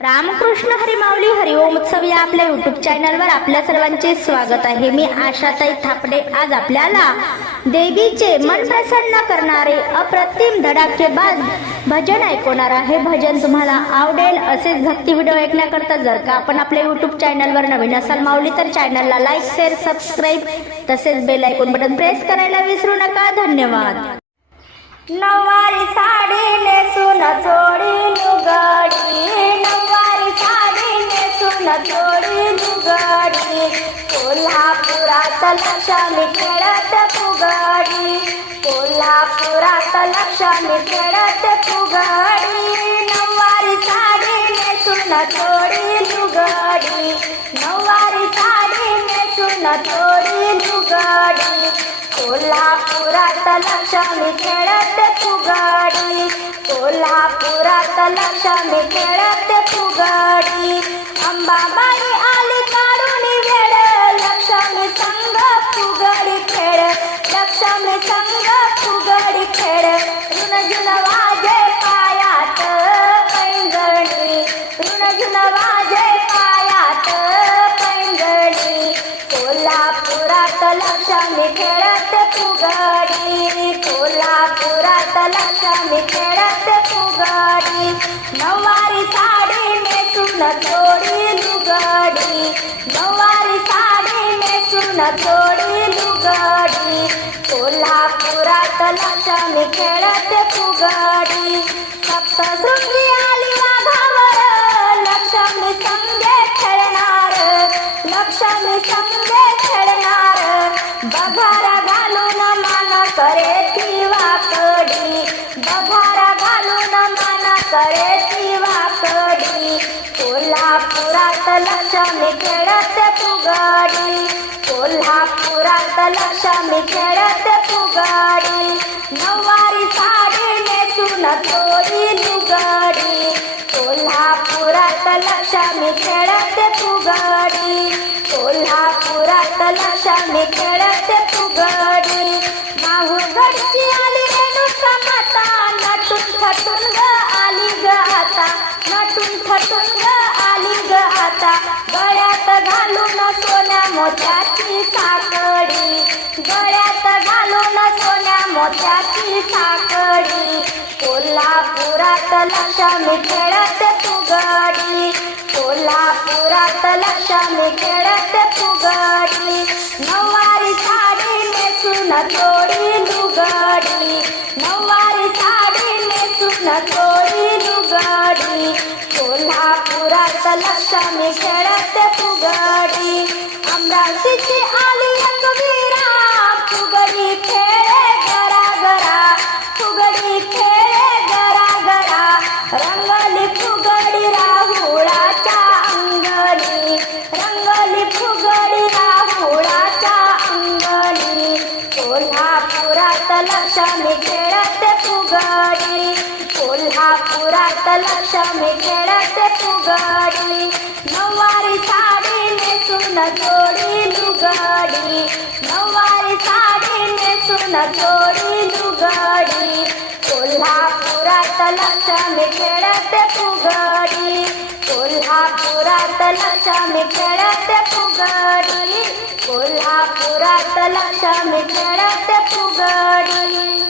रामकृष्ण हरिमावली हरिओम उत्सव या आपल्या युट्यूब चॅनलवर आपल्या सर्वांचे स्वागत आहे. मी आशाताई थापडे. आज आपल्याला देवीचे मन प्रसन्न करणारे अप्रतिम धडाकेबाज भजन ऐकवणार आहे. भजन तुम्हाला आवडेल असेच भक्ती व्हिडिओ ऐकण्याकरता जर का आपण आपल्या युट्यूब चॅनलवर नवीन असाल माऊली तर चॅनलला लाईक शेअर सबस्क्राईब तसेच बेल ऐकून बटन प्रेस करायला विसरू नका. धन्यवाद. नवारी साडी नेसून चोडी लुगडी लक्ष्मी खेळत फुगडी. कोल्हापुरात लक्ष्मी खेळत फुगडी. नऊवारी साडी नेसून थोडी लुगडी. नऊवारी साडी नेसून थोडी लुगडी. कोल्हापुरात लक्ष्मी खेळत फुगडी. कोल्हापुरात लक्ष्मी खेळत फुगडी. अंबाबाई आली लक्ष्मी खेळत फुगडी. कोल्हापुरात लक्ष्मी खेळत फुगडी. नऊवारी साडी नेसून थोडी लुगडी. नऊवारी साडी नेसून थोडी लुगडी. कोल्हापुरात लक्ष्मी खेळत फुगडी. सप्तशृंगी आली वाघावर बघारा घालून मान करे ती वाकडी. बघारा घालून मान करे ती वाकडी. कोल्हापुरात लक्ष्मी खेळत पुगाडी कोल्हापुरात लक्ष्मी खेळत पुगाडी नववारी साडी नेसून थोडी लुगडी कोल्हापुरात लक्ष्मी खेळत पुगाडी कोल्हा लक्ष्मी खेळत फुगडी. बाहुगडची आली रेणुका माता नटून थटून ग आली ग आता. नटून थटून ग आली ग आता. गळ्यात घालून सोन्या मोत्याची साकडी. गळ्यात घालून सोन्या मोत्याची साकडी. कोल्हापुरात लक्ष्मी खेळत फुगडी. कोल्हापुरात लक्ष्मी खेळत फुगडी. नेसून चोडी लुगडी नऊवारी साडी नेसून चोडी लुगडी कोल्हापुरात लक्ष्मी खेळत फुगाडी. अमरावतीची फुगडी कोल्हापुरात लक्ष्मी खेळत फुगडी. नऊवारी साडी नेसून जोडी लुगडी. नऊवारी साडी नेसून जोडी लुगडी. कोल्हापुरात लक्ष्मी खेळत फुगडी. कोल्हापुरात लक्ष्मी खेळत फुगडी. कोल्हापुरात लक्ष्मी खेळत फुगडी.